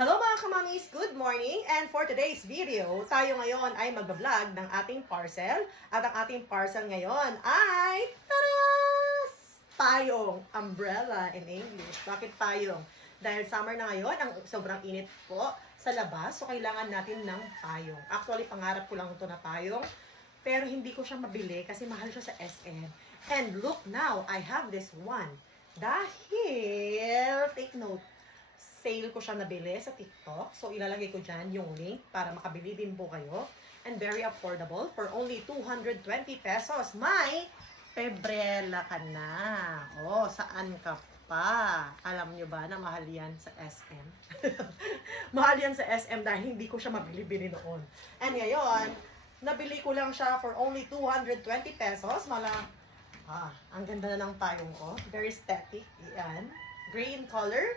Hello mga kamamis! Good morning! And for today's video, tayo ngayon ay magbablog ng ating parcel. At ang ating parcel ngayon ay, taras! Payong! Umbrella in English. Bakit payong? Dahil summer na ngayon, ang sobrang init po sa labas, so kailangan natin ng payong. Actually, pangarap ko lang ito na payong, pero hindi ko siya mabili kasi mahal siya sa SM. And look now, I have this one. Dahil, take note, sale ko siya nabili sa TikTok. So, ilalagay ko dyan yung link para makabili din po kayo. And very affordable. For only 220 pesos. May pebrela ka na. Oh, saan ka pa? Alam nyo ba na mahal yan sa SM? Mahal yan sa SM dahil hindi ko siya mabili-bili noon. And ngayon, nabili ko lang siya for only 220 pesos. Ang ganda na ng payong ko. Very static. Yan. Gray in color.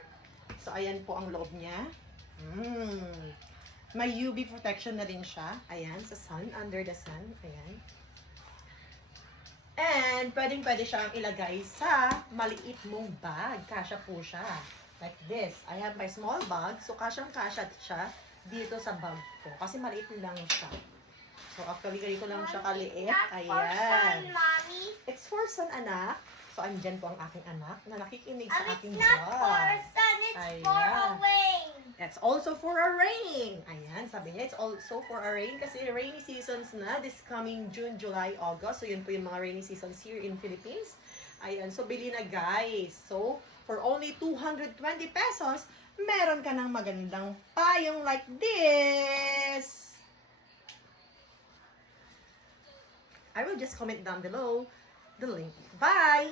So, ayan po ang loob niya. May UV protection na din siya. Ayan, sa sun, under the sun. Ayan. And, pwedeng-pwede siyang ilagay sa maliit mong bag. Kasya po siya. Like this. I have my small bag. So, kasyang-kasya siya dito sa bag ko. Kasi maliit lang siya. So, actually, ganito lang siya kaliit. Ayan. For sun, Mommy. It's for sun, anak. So, andyan po ang aking anak na nakikinig sa aking It's not vlog. for sun, it's for a rain. It's also for a rain. Ayan, sabi niya, it's also for a rain kasi rainy seasons na this coming June, July, August. So, yun po yung mga rainy seasons here in Philippines. Ayan, so bili na guys. So, for only 220 pesos, meron ka ng magandang payong like this. I will just comment down below the link. Bye!